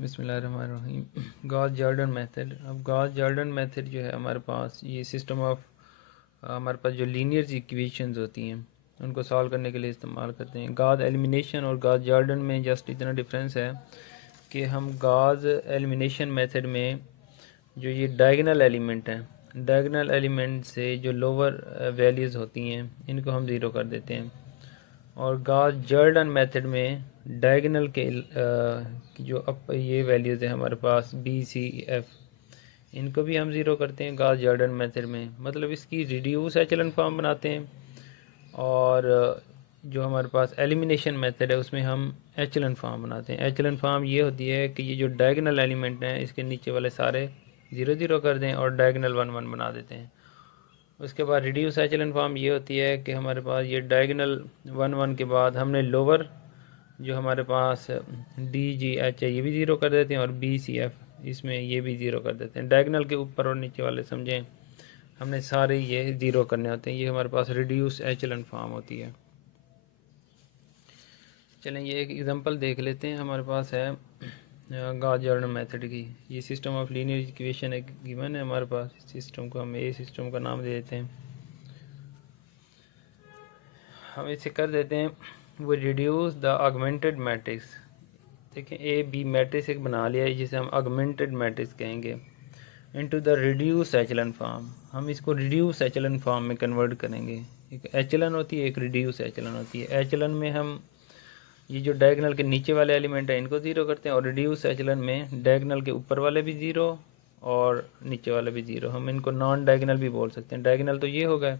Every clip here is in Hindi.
बिस्मिल्लाहिर्रहमानिर्रहीम। Gauss Jordan method. अब गॉस जॉर्डन मेथड जो है हमारे पास ये सिस्टम ऑफ हमारे पास जो लीनियर इक्वेशंस होती हैं उनको सॉल्व करने के लिए इस्तेमाल करते हैं। गॉस एलिमिनेशन और गॉस जॉर्डन में जस्ट इतना डिफरेंस है कि हम गॉस एलिमिनेशन मेथड में जो ये डायगोनल एलिमेंट हैं, डायगोनल एलिमेंट से जो लोअर वैल्यूज़ होती हैं इनको हम ज़ीरो कर देते हैं। और गॉस जॉर्डन मेथड में डायगोनल के जो अप ये वैल्यूज़ है हमारे पास बी सी एफ, इनको भी हम ज़ीरो करते हैं गॉस जॉर्डन मेथड में। मतलब इसकी रिड्यूस एचेलन फॉर्म बनाते हैं और जो हमारे पास एलिमिनेशन मेथड है उसमें हम एचेलन फॉर्म बनाते हैं। एचेलन फॉर्म ये होती है कि ये जो डायगोनल एलिमेंट हैं इसके नीचे वाले सारे ज़ीरो ज़ीरो कर दें और डायगोनल वन वन बना देते हैं। उसके बाद रिड्यूस एचेलन फॉर्म ये होती है कि हमारे पास ये डायगोनल वन वन के बाद हमने लोअर जो हमारे पास डी जी एच है ये भी ज़ीरो कर देते हैं और बी सी एफ इसमें ये भी ज़ीरो कर देते हैं। डायगोनल के ऊपर और नीचे वाले समझें हमने सारे ये ज़ीरो करने होते हैं। ये हमारे पास रिड्यूस एचेलन फॉर्म होती है। चलें ये एक एग्जांपल देख लेते हैं। हमारे पास है गॉस जॉर्डन मेथड की ये सिस्टम ऑफ लीनियर इक्वेशन एक गिवन है हमारे पास। सिस्टम को हम ए सिस्टम का नाम दे देते हैं। हम इसे कर देते हैं वो रिड्यूस द ऑगमेंटेड मैट्रिक्स। देखें ए बी मैट्रिक्स एक बना लिया है जिसे हम ऑगमेंटेड मैट्रिक्स कहेंगे इनटू द रिड्यूस एचेलन फॉर्म। हम इसको रिड्यूस एचेलन फॉर्म में कन्वर्ट करेंगे। एक एचेलन होती है, एक रिड्यूस एचेलन होती है। एचेलन में हम ये जो डायगोनल के नीचे वाले एलिमेंट हैं इनको ज़ीरो करते हैं और रिड्यूस एचेलन में डायगोनल के ऊपर वाले भी ज़ीरो और नीचे वाले भी ज़ीरो। हम इनको नॉन डायगोनल भी बोल सकते हैं। डायगोनल तो ये हो गए,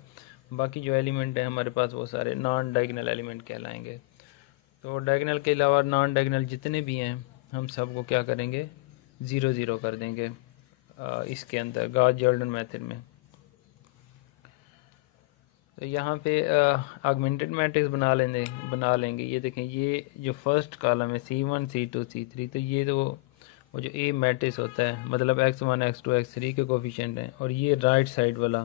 बाकी जो एलिमेंट हैं हमारे पास वो सारे नॉन डायगोनल एलिमेंट कहलाएंगे। तो डायगोनल के अलावा नॉन डायगोनल जितने भी हैं हम सबको क्या करेंगे, ज़ीरो ज़ीरो कर देंगे इसके अंदर गॉस जॉर्डन मेथड में। तो यहाँ पे ऑगमेंटेड मैट्रिक्स बना लेंगे। ये देखें ये जो फर्स्ट कॉलम है C1 C2 C3, तो ये तो वो जो ए मैट्रिक्स होता है मतलब x1 x2 x3 के कोफिशिएंट हैं। और ये राइट साइड वाला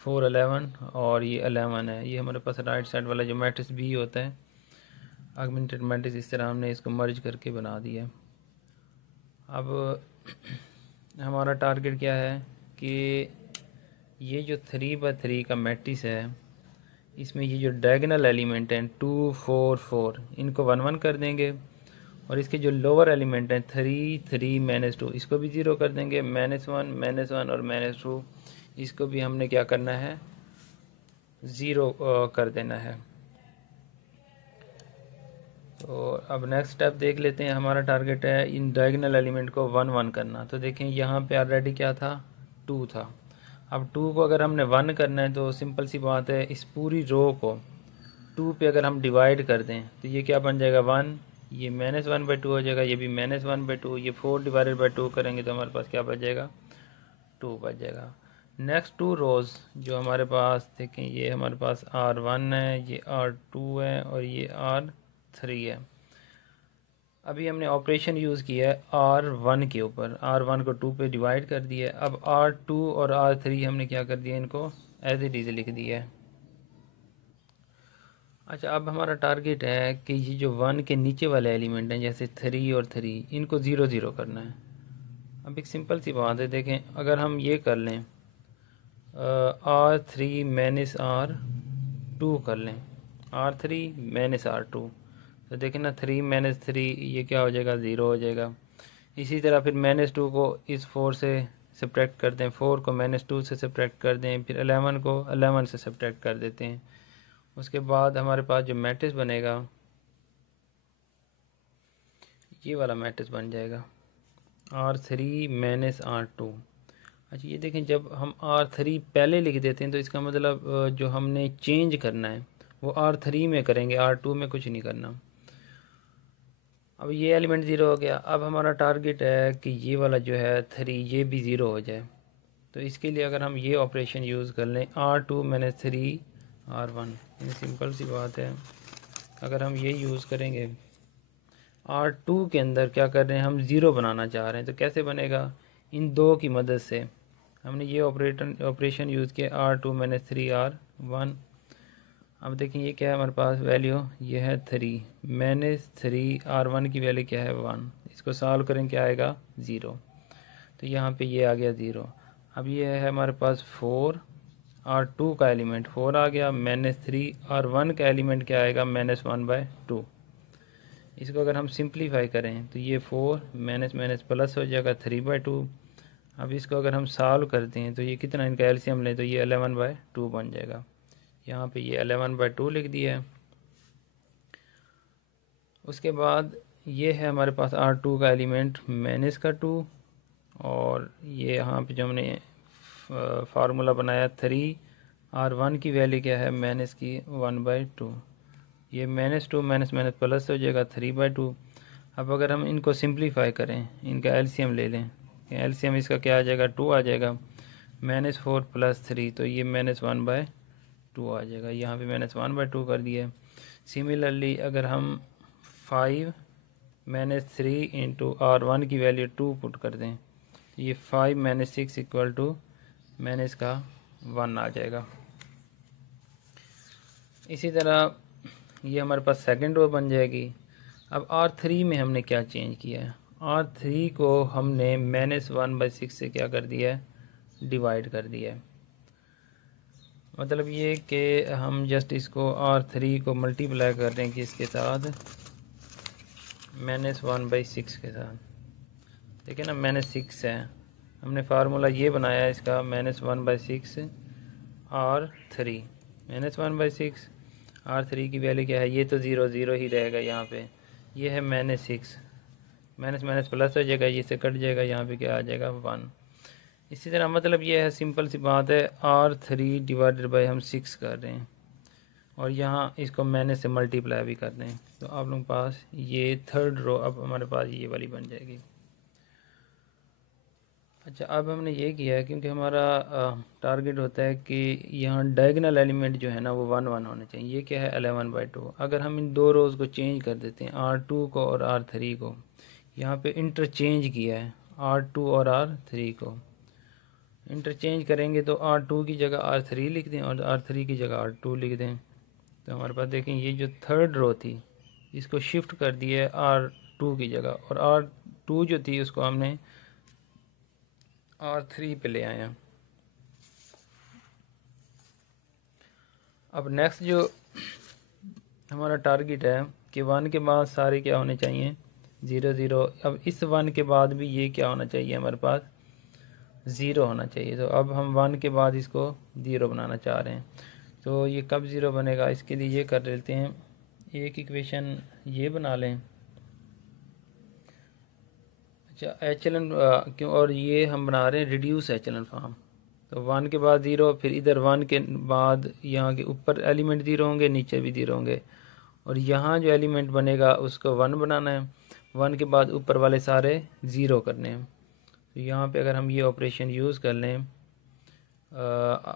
4 11 और ये 11 है। ये हमारे पास राइट साइड वाला जो मैट्रिक्स बी होता है ऑगमेंटेड मैट्रिक्स। इस तरह हमने इसको मर्ज करके बना दिया। अब हमारा टारगेट क्या है कि ये जो 3/3 का मैट्रिक्स है इसमें ये जो डायगोनल एलिमेंट हैं 2 4 4 इनको 1 1 कर देंगे और इसके जो लोअर एलिमेंट हैं 3 3 -2 इसको भी ज़ीरो कर देंगे। -1 -1 और -2 इसको भी हमने क्या करना है, ज़ीरो कर देना है। तो अब नेक्स्ट स्टेप देख लेते हैं। हमारा टारगेट है इन डायगोनल एलिमेंट को 1 1 करना। तो देखें यहाँ पे ऑलरेडी क्या था, 2 था। अब 2 को अगर हमने 1 करना है तो सिंपल सी बात है, इस पूरी रो को 2 पे अगर हम डिवाइड कर दें तो ये क्या बन जाएगा 1, ये -1/2 हो जाएगा, ये भी -1/2। ये 4 डिवाइडेड बाई 2 करेंगे तो हमारे पास क्या बच जाएगा, 2 बच जाएगा। नेक्स्ट 2 रोज़ जो हमारे पास देखें ये हमारे पास R1 है, ये R2 है और ये R3 है। अभी हमने ऑपरेशन यूज़ किया है R1 के ऊपर। R1 को 2 पे डिवाइड कर दिया है। अब R2 और R3 हमने क्या कर दिया, इनको एज इट इज़ लिख दिया है। अच्छा, अब हमारा टारगेट है कि ये जो 1 के नीचे वाले एलिमेंट हैं जैसे 3 और 3 इनको 0 0 करना है। अब एक सिंपल सी बात है, देखें अगर हम ये कर लें R3 माइनस R2 कर लें, R3 माइनस R2, तो देखें ना 3 माइनस 3 ये क्या हो जाएगा, 0 हो जाएगा। इसी तरह फिर -2 को इस 4 से सब्ट्रैक्ट कर दें, 4 को -2 से सब्ट्रैक्ट कर दें, फिर 11 को 11 से सब्ट्रैक्ट कर देते हैं। उसके बाद हमारे पास जो मैट्रिक्स बनेगा ये वाला मैट्रिक्स बन जाएगा R3 माइनस R2। अच्छा ये देखें जब हम R3 पहले लिख देते हैं तो इसका मतलब जो हमने चेंज करना है वो R3 में करेंगे, R2 में कुछ नहीं करना। अब ये एलिमेंट 0 हो गया। अब हमारा टारगेट है कि ये वाला जो है 3 ये भी 0 हो जाए। तो इसके लिए अगर हम ये ऑपरेशन यूज़ कर लें R2 माइनस 3 R1, ये सिंपल सी बात है। अगर हम ये यूज़ करेंगे R2 के अंदर क्या कर रहे हैं, हम 0 बनाना चाह रहे हैं, तो कैसे बनेगा, इन दो की मदद से हमने ये ऑपरेशन यूज़ किया R2 माइनस 3 R1। अब देखिए ये क्या है हमारे पास वैल्यू, ये है 3 -3 R1 की वैल्यू क्या है 1। इसको सॉल्व करें क्या आएगा 0, तो यहाँ पे ये आ गया 0। अब ये है हमारे पास 4 और 2 का एलिमेंट 4 आ गया, -3 और 1 का एलिमेंट क्या आएगा -1/2। इसको अगर हम सिंप्लीफाई करें तो ये 4 माइनस माइनस प्लस हो जाएगा 3/2। अब इसको अगर हम सॉल्व करते हैं तो ये कितना, इनका एलसीएम लें तो ये 11/2 बन जाएगा। यहाँ पे ये 11/2 लिख दिया है। उसके बाद ये है हमारे पास R2 का एलिमेंट -2, और ये यहाँ पे जो हमने फार्मूला बनाया 3 और 1 की वैल्यू क्या है -1/2। ये -2 माइनस माइनस प्लस हो जाएगा 3/2। अब अगर हम इनको सिंप्लीफाई करें, इनका एलसीएम ले लें, एलसीएम इसका क्या आ जाएगा 2 आ जाएगा, -4 + 3 तो ये -1/2 आ जाएगा। यहाँ पे -1/2 कर दिया है। सिमिलरली अगर हम 5 - 3 इंटू R1 की वैल्यू 2 पुट कर दें तो ये 5 - 6 = -1 आ जाएगा। इसी तरह ये हमारे पास सेकंड रो बन जाएगी। अब R3 में हमने क्या चेंज किया है, R3 को हमने -1/6 से क्या कर दिया है, डिवाइड कर दिया है। मतलब ये कि हम जस्ट इसको R3 को मल्टीप्लाई कर रहे हैं कि इसके साथ -1/6 के साथ। देखिए ना -6 है, हमने फार्मूला ये बनाया है इसका -1/6 R3 -1/6 R3 की वैल्यू क्या है, ये तो 0 0 ही रहेगा यहाँ पे। ये है -6 माइनस माइनस प्लस हो जाएगा, ये से कट जाएगा, यहाँ पे क्या आ जाएगा 1। इसी तरह मतलब ये है, सिंपल सी बात है, R3 डिवाइडेड बाय हम 6 कर रहे हैं और यहाँ इसको मैंने से मल्टीप्लाई भी कर रहे हैं, तो आप लोगों के पास ये थर्ड रो अब हमारे पास ये वाली बन जाएगी। अच्छा, अब हमने ये किया है क्योंकि हमारा टारगेट होता है कि यहाँ डायगोनल एलिमेंट जो है ना वो 1 1 होने चाहिए। ये क्या है 11/2। अगर हम इन दो रोज़ को चेंज कर देते हैं, R2 को और R3 को, यहाँ पे इंटरचेंज किया है R2 और R3 को इंटरचेंज करेंगे तो R2 की जगह R3 लिख दें और R3 की जगह R2 लिख दें, तो हमारे पास देखें ये जो थर्ड रो थी इसको शिफ्ट कर दिया है R2 की जगह, और R2 जो थी उसको हमने R3 पे ले आए हैं। अब नेक्स्ट जो हमारा टारगेट है कि 1 के बाद सारे क्या होने चाहिए 0 0। अब इस 1 के बाद भी ये क्या होना चाहिए, हमारे पास 0 होना चाहिए। तो अब हम 1 के बाद इसको 0 बनाना चाह रहे हैं, तो ये कब 0 बनेगा, इसके लिए ये कर लेते हैं, एक इक्वेशन ये बना लें। अच्छा, एचलन क्यों, और ये हम बना रहे हैं रिड्यूस एचलन फॉर्म। तो 1 के बाद 0, फिर इधर 1 के बाद यहाँ के ऊपर एलिमेंट 0 होंगे, नीचे भी 0 होंगे, और यहाँ जो एलिमेंट बनेगा उसको 1 बनाना है। 1 के बाद ऊपर वाले सारे 0 करने हैं। तो यहाँ पे अगर हम ये ऑपरेशन यूज़ कर लें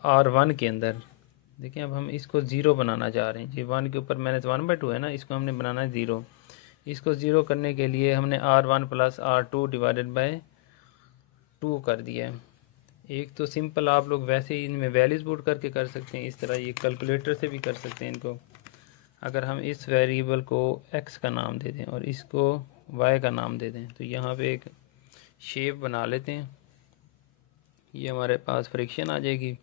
R1 के अंदर, देखिए अब हम इसको 0 बनाना चाह रहे हैं जी। 1 के ऊपर -1/2 है ना, इसको हमने बनाना है 0। इसको 0 करने के लिए हमने R1 + R2 डिवाइडेड बाय 2 कर दिया है। एक तो सिंपल आप लोग वैसे ही इनमें वैल्यूज़ पुट करके कर सकते हैं, इस तरह ये कैलकुलेटर से भी कर सकते हैं इनको। अगर हम इस वेरिएबल को x का नाम दे दें और इसको y का नाम दे दें, तो यहाँ पे एक शेप बना लेते हैं। ये हमारे पास फ्रिक्शन आ जाएगी।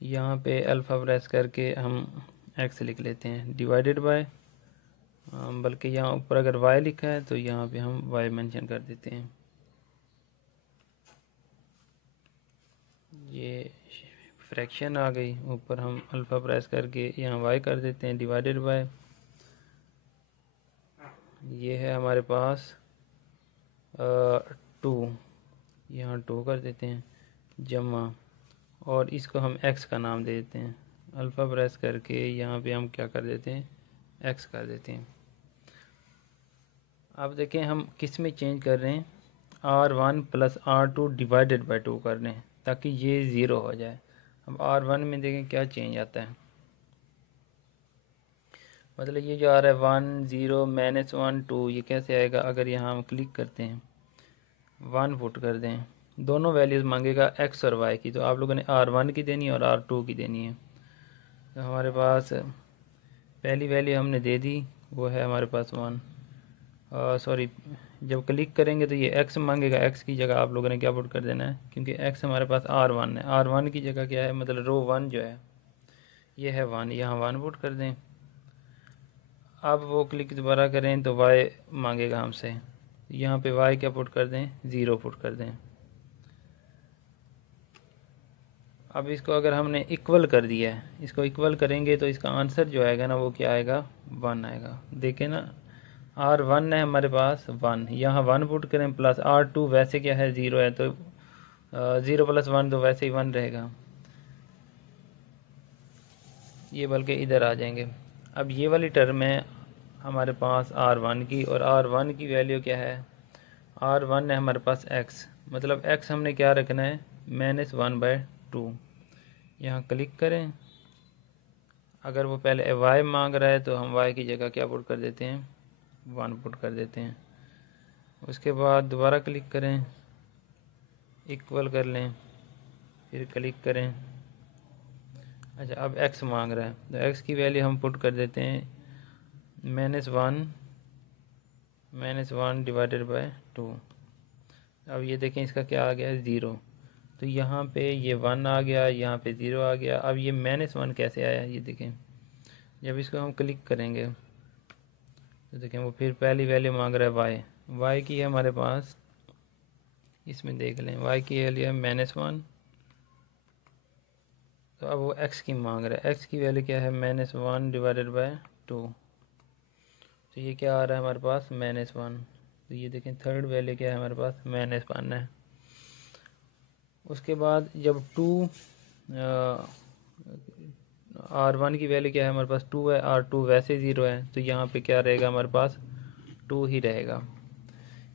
यहाँ पे अल्फ़ा प्रेस करके हम x लिख लेते हैं डिवाइडेड बाय, बल्कि यहाँ ऊपर अगर y लिखा है तो यहाँ पे हम y मेंशन कर देते हैं। ये फ्रैक्शन आ गई, ऊपर हम अल्फ़ा प्रेस करके यहाँ y कर देते हैं डिवाइडेड बाय, ये है हमारे पास 2, यहाँ 2 कर देते हैं जमा, और इसको हम x का नाम दे देते हैं। अल्फ़ा प्रेस करके यहाँ पे हम क्या कर देते हैं x कर देते हैं। अब देखें हम किस में चेंज कर रहे हैं, R1 + R2 डिवाइडेड बाय 2 कर रहे हैं ताकि ये 0 हो जाए। अब R1 में देखें क्या चेंज आता है, मतलब ये जो आ रहा है 1 0 -1 2, ये कैसे आएगा, अगर यहाँ हम क्लिक करते हैं 1 पुट कर दें, दोनों वैल्यूज़ मांगेगा x और y की, तो आप लोगों ने R1 की देनी है और R2 की देनी है। तो हमारे पास पहली वैल्यू हमने दे दी, वो है हमारे पास 1, सॉरी, जब क्लिक करेंगे तो ये x मांगेगा। x की जगह आप लोगों ने क्या पुट कर देना है, क्योंकि x हमारे पास R1 है। R1 की जगह क्या है, मतलब रो 1 जो है ये है 1, यहाँ 1 पुट कर दें। अब वो क्लिक दोबारा करें तो y मांगेगा हमसे, यहाँ पे y क्या पुट कर दें, 0 पुट कर दें। अब इसको अगर हमने इक्वल कर दिया है, इसको इक्वल करेंगे तो इसका आंसर जो आएगा ना वो क्या आएगा, 1 आएगा। देखें ना, R1 है हमारे पास 1, यहाँ 1 पुट करें प्लस R2 वैसे क्या है 0 है, तो 0 प्लस 1 तो वैसे ही 1 रहेगा, ये बल्कि इधर आ जाएंगे। अब ये वाली टर्म है हमारे पास R1 की, और R1 की वैल्यू क्या है, R1 है हमारे पास x, मतलब x हमने क्या रखना है, -1/2। यहाँ क्लिक करें, अगर वो पहले y मांग रहा है तो हम y की जगह क्या पुट कर देते हैं, 1 पुट कर देते हैं। उसके बाद दोबारा क्लिक करें, इक्वल कर लें, फिर क्लिक करें। अच्छा, अब x मांग रहा है तो x की वैल्यू हम पुट कर देते हैं -1/2। अब ये देखें इसका क्या आ गया है, 0। तो यहाँ पे ये 1 आ गया, यहाँ पे 0 आ गया। अब ये -1 कैसे आया, ये देखें, जब इसको हम क्लिक करेंगे तो देखें वो फिर पहली वैल्यू मांग रहा है y की है हमारे पास, इसमें देख लें y की वैल्यू है -1, तो अब वो x की मांग रहा है। x की वैल्यू क्या है, -1/2, तो ये क्या आ रहा है हमारे पास, -1। तो ये देखें थर्ड वैल्यू क्या है हमारे पास, -1 है। उसके बाद जब R1 की वैल्यू क्या है हमारे पास, 2 है, R2 वैसे 0 है, तो यहाँ पे क्या रहेगा हमारे पास, 2 ही रहेगा।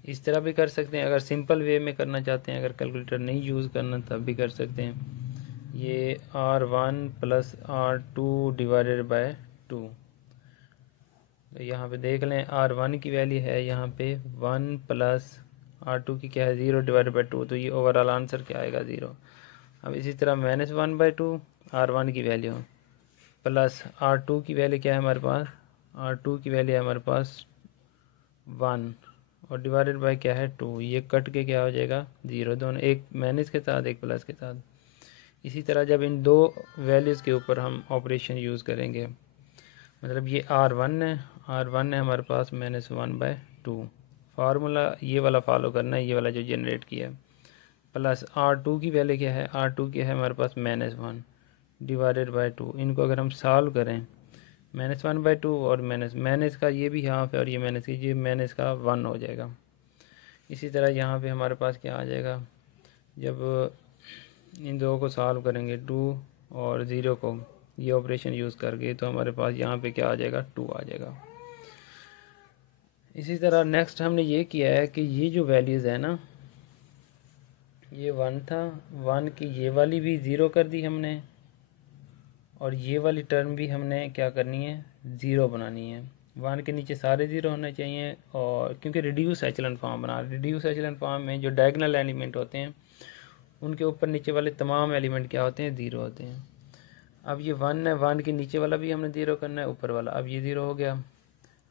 इस तरह भी कर सकते हैं, अगर सिंपल वे में करना चाहते हैं, अगर कैलकुलेटर नहीं यूज़ करना तब भी कर सकते हैं। ये R1 + R2/2, तो यहाँ पे देख लें R1 की वैल्यू है यहाँ पे 1 + R2 की क्या है, 0/2, तो ये ओवरऑल आंसर क्या आएगा, 0। अब इसी तरह -1/2 R1 की वैल्यू प्लस R2 की वैल्यू क्या है हमारे पास, R2 की वैल्यू है हमारे पास 1 और डिवाइडेड बाय क्या है, 2। ये कट के क्या हो जाएगा, 0, दोनों एक माइनस के साथ एक प्लस के साथ। इसी तरह जब इन दो वैल्यूज़ के ऊपर हम ऑपरेशन यूज़ करेंगे, मतलब ये R1 है हमारे पास -1/2, फार्मूला ये वाला फॉलो करना है, ये वाला जो जनरेट किया है, प्लस R2 की वैल्यू क्या है, R2 की है हमारे पास -1/2। इनको अगर हम सॉल्व करें, -1/2 और माइनस का ये भी यहाँ पे, और ये माइनस की ये माइनस का 1 हो जाएगा। इसी तरह यहाँ पे हमारे पास क्या आ जाएगा, जब इन दो को सॉल्व करेंगे 2 और 0 को ये ऑपरेशन यूज़ करके, तो हमारे पास यहाँ पे क्या आ जाएगा, 2 आ जाएगा। इसी तरह नेक्स्ट हमने ये किया है कि ये जो वैल्यूज़ है ना, ये 1 था, 1 की ये वाली भी 0 कर दी हमने, और ये वाली टर्म भी हमने क्या करनी है, 0 बनानी है। 1 के नीचे सारे 0 होने चाहिए, और क्योंकि रिड्यूस एचलन फॉर्म बना, रिड्यूस एचलन फॉर्म में जो डायगोनल एलिमेंट होते हैं उनके ऊपर नीचे वाले तमाम एलिमेंट क्या होते हैं, 0 होते हैं। अब ये 1 है, 1 के नीचे वाला भी हमने 0 करना है, ऊपर वाला, अब ये 0 हो गया।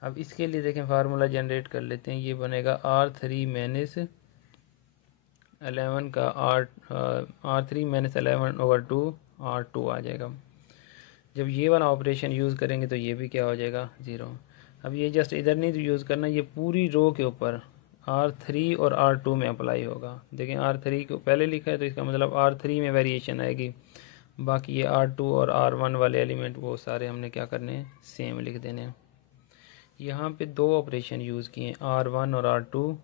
अब इसके लिए देखें फार्मूला जनरेट कर लेते हैं, ये बनेगा R3 - 11 का R3 - 11/2 R2 आ जाएगा। जब ये वाला ऑपरेशन यूज़ करेंगे तो ये भी क्या हो जाएगा, 0। अब ये जस्ट इधर नहीं यूज़ करना, ये पूरी रो के ऊपर R3 और R2 में अप्लाई होगा। देखें R3 को पहले लिखा है तो इसका मतलब R3 में वेरिएशन आएगी, बाकी ये R2 और R1 वाले एलिमेंट वो सारे हमने क्या करने हैं, सेम लिख देने हैं। यहाँ पे दो ऑपरेशन यूज़ किए हैं, R1 और R2,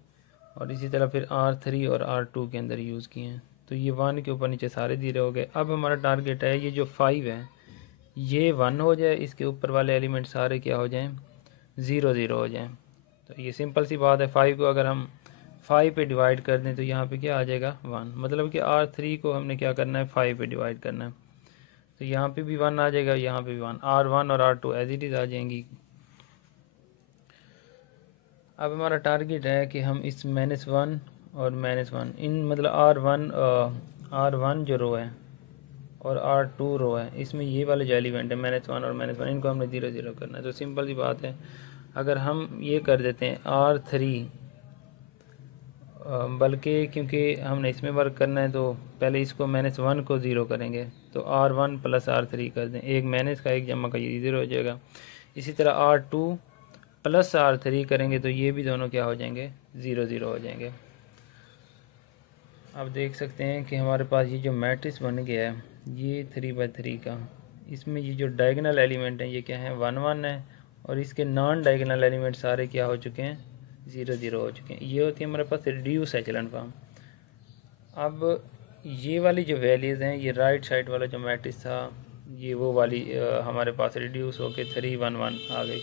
और इसी तरह फिर R3 और R2 के अंदर यूज़ किए हैं। तो ये 1 के ऊपर नीचे सारे 0 हो गए। अब हमारा टारगेट है ये जो 5 है ये 1 हो जाए, इसके ऊपर वाले एलिमेंट सारे क्या हो जाएं, 0 हो जाएं। तो ये सिंपल सी बात है, 5 को अगर हम 5 पे डिवाइड कर दें तो यहाँ पे क्या आ जाएगा, 1। मतलब कि R3 को हमने क्या करना है, 5 पे डिवाइड करना है, तो यहाँ पे भी 1 आ जाएगा, यहाँ पे भी 1, R1 और R2 एज इट इज़ आ जाएंगी। अब हमारा टारगेट है कि हम इस -1 और -1 इन मतलब R1 जो रो है और R2 रो है, इसमें ये वाले जो एलिमेंट है -1 और -1 इनको हमने 0 करना है। तो सिंपल सी बात है, अगर हम ये कर देते हैं R3, बल्कि क्योंकि हमने इसमें वर्क करना है तो पहले इसको -1 को ज़ीरो करेंगे, तो R1 + R3 कर दें, एक माइनस का एक जमा का ये ज़ीरो हो जाएगा। इसी तरह R2 + R3 करेंगे तो ये भी दोनों क्या हो जाएंगे, 0 0 हो जाएंगे। आप देख सकते हैं कि हमारे पास ये जो मैट्रिक्स बन गया है ये 3/3 का, इसमें ये जो डायगोनल एलिमेंट हैं ये क्या है, 1 1 है, और इसके नॉन डायगोनल एलिमेंट सारे क्या हो चुके हैं, 0 0 हो चुके हैं। ये होती है हमारे पास रिड्यूस एचेलॉन फॉर्म। अब ये वाली जो वैल्यूज़ हैं, ये राइट साइड वाला जो मैट्रिक्स था ये वो वाली हमारे पास रिड्यूस होके 3 1 1 आ गई।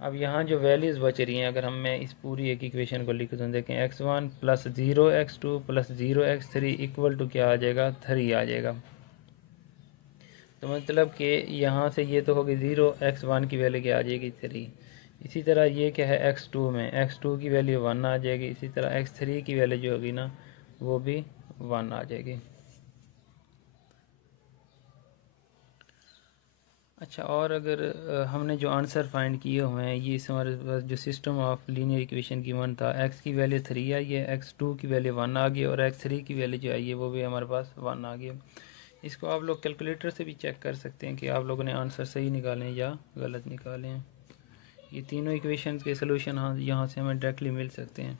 अब यहाँ जो वैल्यूज़ बच रही हैं, अगर हम मैं इस पूरी एक इक्वेशन को लिख दूँ, देखें x1 + 0x2 + 0x3 = क्या आ जाएगा, 3 आ जाएगा। तो मतलब कि यहाँ से ये तो होगी 0, x1 की वैल्यू क्या आ जाएगी, 3। इसी तरह ये क्या है, x2 में x2 की वैल्यू 1 आ जाएगी। इसी तरह x3 की वैल्यू जो होगी ना वो भी 1 आ जाएगी। अच्छा, और अगर हमने जो आंसर फाइंड किए हुए हैं, ये हमारे पास जो system of linear equation given था, x की वैल्यू 3 आई है, x2 की वैल्यू 1 आ गई, और x3 की वैल्यू जो आई है वो भी हमारे पास 1 आ गई। इसको आप लोग कैलकुलेटर से भी चेक कर सकते हैं कि आप लोगों ने आंसर सही निकाले हैं या गलत निकाले हैं। ये तीनों इक्वेशन के सोल्यूशन यहाँ से हमें डायरेक्टली मिल सकते हैं।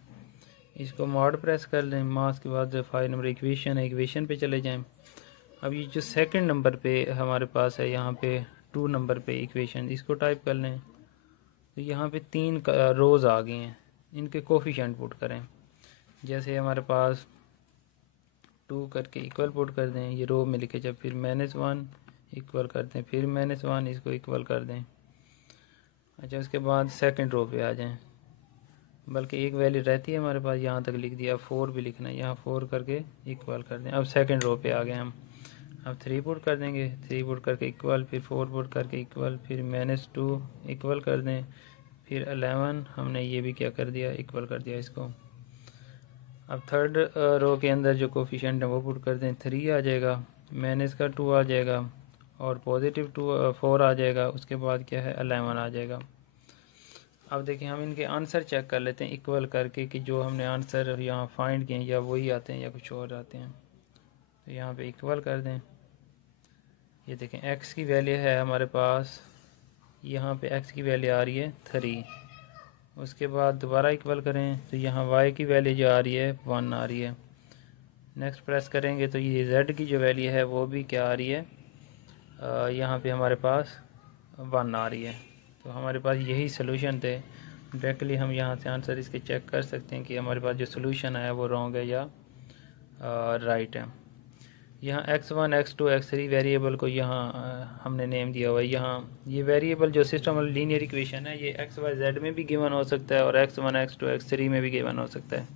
इसको मॉड प्रेस कर लें, मास के बाद 5 नंबर इक्वेशन है, इक्वेशन पे चले जाएं। अब ये जो सेकंड नंबर पे हमारे पास है, यहाँ पे 2 नंबर पे इक्वेशन, इसको टाइप कर लें। तो यहाँ पे 3 रोज़ आ गए हैं, इनके कोफिशिएंट पुट करें। जैसे हमारे पास 2 करके इक्वल पुट कर दें, ये रो में लिखे, जब फिर -1 इक्वल कर दें, फिर -1 इसको इक्वल कर दें। अच्छा, उसके बाद सेकंड रो पे आ जाएं, बल्कि एक वैल्यू रहती है हमारे पास, यहाँ तक लिख दिया, 4 भी लिखना है, यहाँ 4 करके इक्वल कर दें। अब सेकंड रो पे आ गए हम, अब 3 पुट कर देंगे, 3 पुट करके इक्वल, फिर 4 पुट करके इक्वल, फिर -2 इक्वल कर दें, फिर 11 हमने ये भी क्या कर दिया, इक्वल कर दिया इसको। अब थर्ड रो के अंदर जो कोफिशिएंट है वो पुट कर दें, 3 आ जाएगा, -2 आ जाएगा, और +2 4 आ जाएगा। उसके बाद क्या है, 11 आ जाएगा। अब देखिए हम इनके आंसर चेक कर लेते हैं इक्वल करके कि जो हमने आंसर यहाँ फाइंड किए या वही आते हैं या कुछ और आते हैं। तो यहाँ पे इक्वल कर दें, ये देखें x की वैल्यू है हमारे पास, यहाँ पे x की वैल्यू आ रही है 3। उसके बाद दोबारा इक्वल करें तो यहाँ y की वैल्यू जो आ रही है 1 आ रही है। नेक्स्ट प्रेस करेंगे तो ये z की जो वैल्यू है वो भी क्या आ रही है, यहाँ पे हमारे पास 1 आ रही है। तो हमारे पास यही सोल्यूशन थे। डायरेक्टली हम यहाँ से आंसर इसके चेक कर सकते हैं कि हमारे पास जो सोल्यूशन है वो रॉन्ग है या राइट है। यहाँ x1 x2 x3 वेरिएबल को यहाँ हमने नेम दिया हुआ है। यहाँ ये वेरिएबल जो सिस्टम ऑफ लीनियर इक्वेशन है ये x y z में भी गिवन हो सकता है और x1 x2 x3 में भी गिवन हो सकता है।